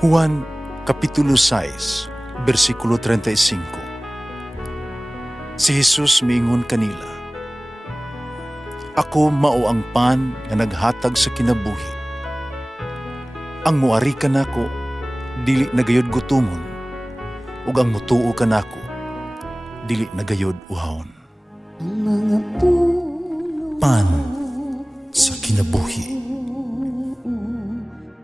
Juan Kapitulo 6, versikulo 35. Si Jesus miingon kanila, "Ako mao ang pan nga naghatag sa kinabuhi. Ang muari kanako dili nagayod gutomon, ug ang mutuo kanako dili nagayod uhawon." Ang mga puno Pan sa kinabuhi.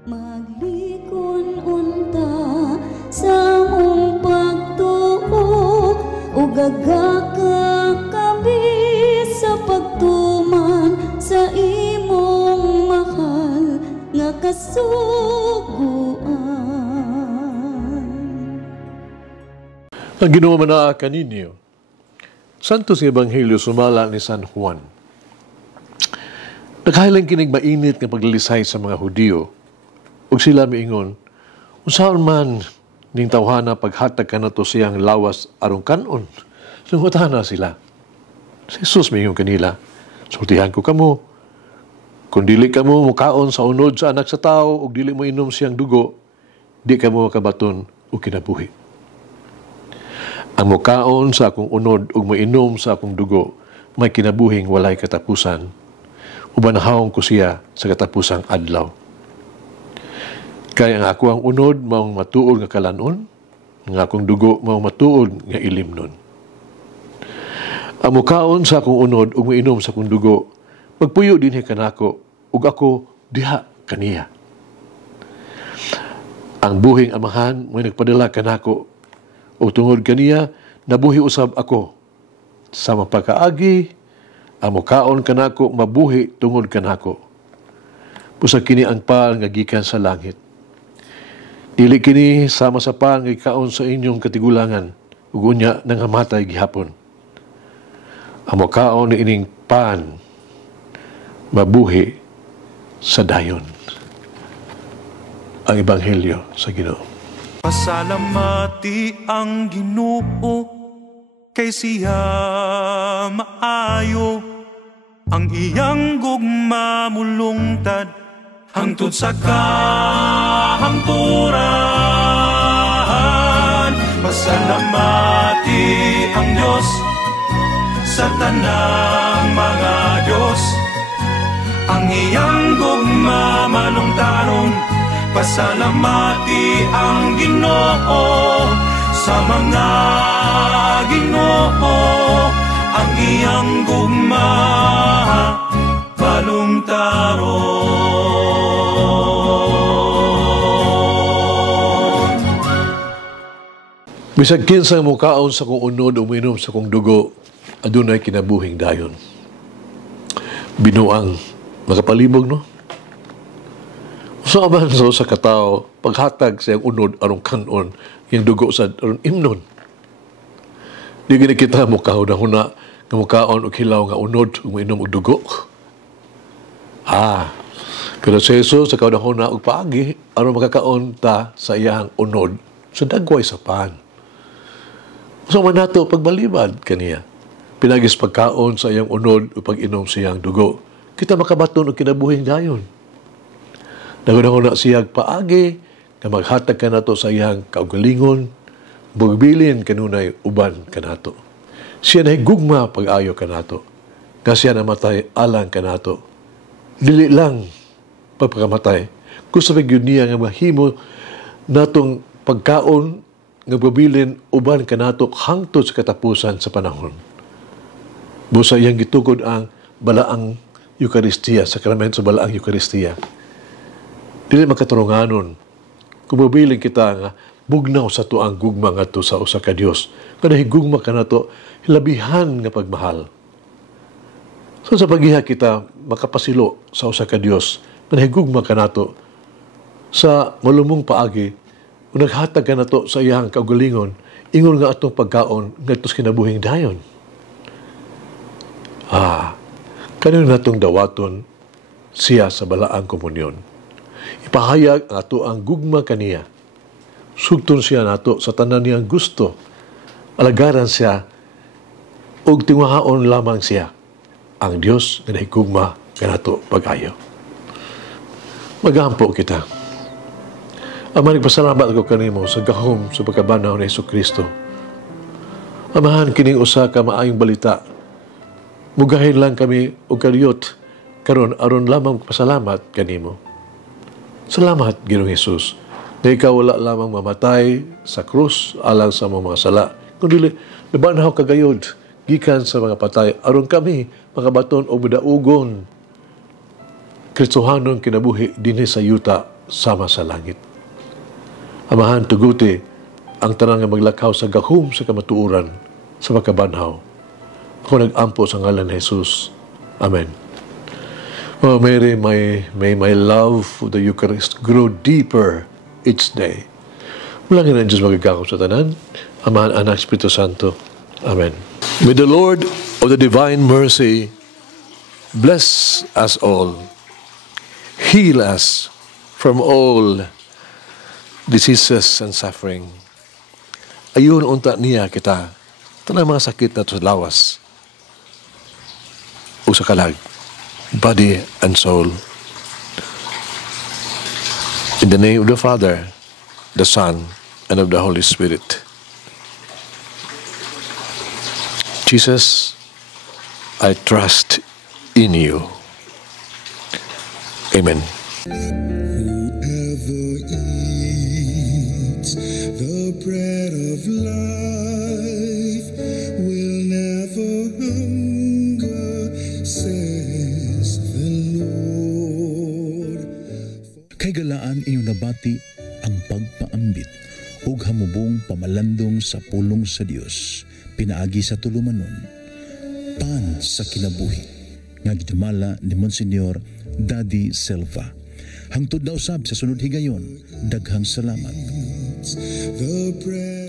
maglikon unta sa mong pagtuo ug gagakabi sa pagtuman sa imong mahal nga kasuguan. Ang Ginoo manaa kaninyo. Santos nga Ebanghelyo sumala ni San Juan. Naghahilang kinig mainit nga paglalisay sa mga Hudiyo, ug sila miingon, unsaon man ning tawhana paghatag kanato siyang lawas aron kanon. Sungutana sila. Si Jesus miingon kanila, sultihan ko kamo, kung dili kamo mukaon sa unod sa anak sa tao ug dili mo inom siyang dugo, di kamo makabaton o kinabuhi. Ang mukaon sa akong unod ug mainom sa akong dugo, may kinabuhing walay katapusan. Ubanahawon ko siya sa katapusang adlaw. Kaya ang ako ang unod maong matuod nga kalanon, ang akong dugo maong matuod nga ilimnon. Ang mukaon sa akong unod ug mainom sa akong dugo, magpuyo dinhi kanako ug ako diha kaniya. Ang buhing amahan may nagpadala kanako ug tungod kaniya nabuhi usab ako. Sa mapakaagi ang mukaon kanako mabuhi tungod kanako. Busa kini ang pan nga gikan sa langit. Dili kini sama sa pan nga ikaon sa inyong katigulangan ug unya nangamatay gihapon. Ang mukaon ni ining pan mabuhi sa dayon. Ang Ebanghelyo sa Ginoo. Pasalamati ang Ginoo kay siya maayo, ang iyang gugma mulungtad hangtod sa kahangturan. Pasalamati ang Diyos sa tanang mga Diyos, ang iyang gugma malungtaron. Pasalamati ang Ginoo sa mga Ginoo, ang iyang gugma balungtaron. Bisag kinsang mukaon sa kong unod o minom sa kong dugo, adunay kinabuhing dayon. Binuang makapalibog, no? So aman sa katao, paghatag sa iyang unod arong kanon, yung dugo sa arong imnon. Di gini kita mukaon na huna, nga mukaon o hilaw nga unod, o mainom o dugo. Pero sa Jesus, sa kaunahuna o paagi, arong makakaon ta sa iyang unod, sa dagway sa pan. So man nato pagbalibad kaniya, pinagis pagkaon sa iyang unod o pag-inom sa iyang dugo, kita makabaton o kinabuhing dayon. Nagunahuna siyag paagi na maghatag ka nato sa iyang kaugalingon, bugbilin kanunay uban ka nato. Siya na higugma pag-ayo ka nato, nga siya namatay alang ka nato. Dili lang pagpakamatay, gusto yun niya nga mahimo natong pagkaon nga bugbilin uban ka nato hangtod sa katapusan sa panahon. Busa iyang gitukod ang balaang Eucharistia, sakramento sa balaang Eucharistia. Dili makaturunganon kung mabiling kita nga bugnaw sa tuang gugma nga to sa usa ka Dios. Kada higugma ka na to, hilabihan nga pagmahal. So sa paghiha kita makapasilo sa usa ka Dios, kada higugma ka na to sa malumong paagi, kung naghatag ka na to sa iyang kaugalingon, ingon nga atong pagkaon nga tos kinabuhing dayon. Kanino natong dawaton siya sa balaang komunyon. Ipahayag ang ato ang gugma kaniya. Sugton siya nato sa tanan niyang gusto. Alagaran siya ug tinguhaon lamang siya ang Dios nga nahigugma kanato pag-ayo. Magampo kita. Ama, nagpasalamat ako kanimo sa gahom sa pagkabanaw ni Jesucristo. Amahan, kining usa ka maayong balita. Mugahin lang kami og kaliyot karon aron lamang pasalamat kanimo. Salamat, Ginoong Hesus, na ikaw wala lamang mamatay sa krus alang sa mga sala, kundi nabanaw kagayod gikan sa mga patay aron kami makabaton og madaugon Kristohanon kinabuhi dinhi sa yuta sama sa langit. Amahan, tuguti ang tanan nga maglakaw sa gahom sa kamatuoran sa pagkabanhaw. Ako nag-ampo sa ngalan ni Jesus. Amen. Oh Mary, may my love for the Eucharist grow deeper each day. Mulangin ang Diyos magagakaw sa tanan. Amahan, Anak, Espiritu Santo. Amen. May the Lord of the divine mercy bless us all. Heal us from all diseases and suffering. Ayun unta niya kita tanang mga sakit na sa lawas o sa kalag, body and soul. In the name of the Father, the Son, and of the Holy Spirit. Jesus, I trust in you. Amen. Whoever eats the bread of life will never hunger, says the Lord. Kay galaan inyong nabati ang pagpaambit ug hamubong pamalandong sa pulong sa Dios pinaagi sa tulumanon pan sa kinabuhi nga gidumala ni Monsignor Daddy Silva. Hangtod na usab sa sunod higayon, daghang salamat. The bread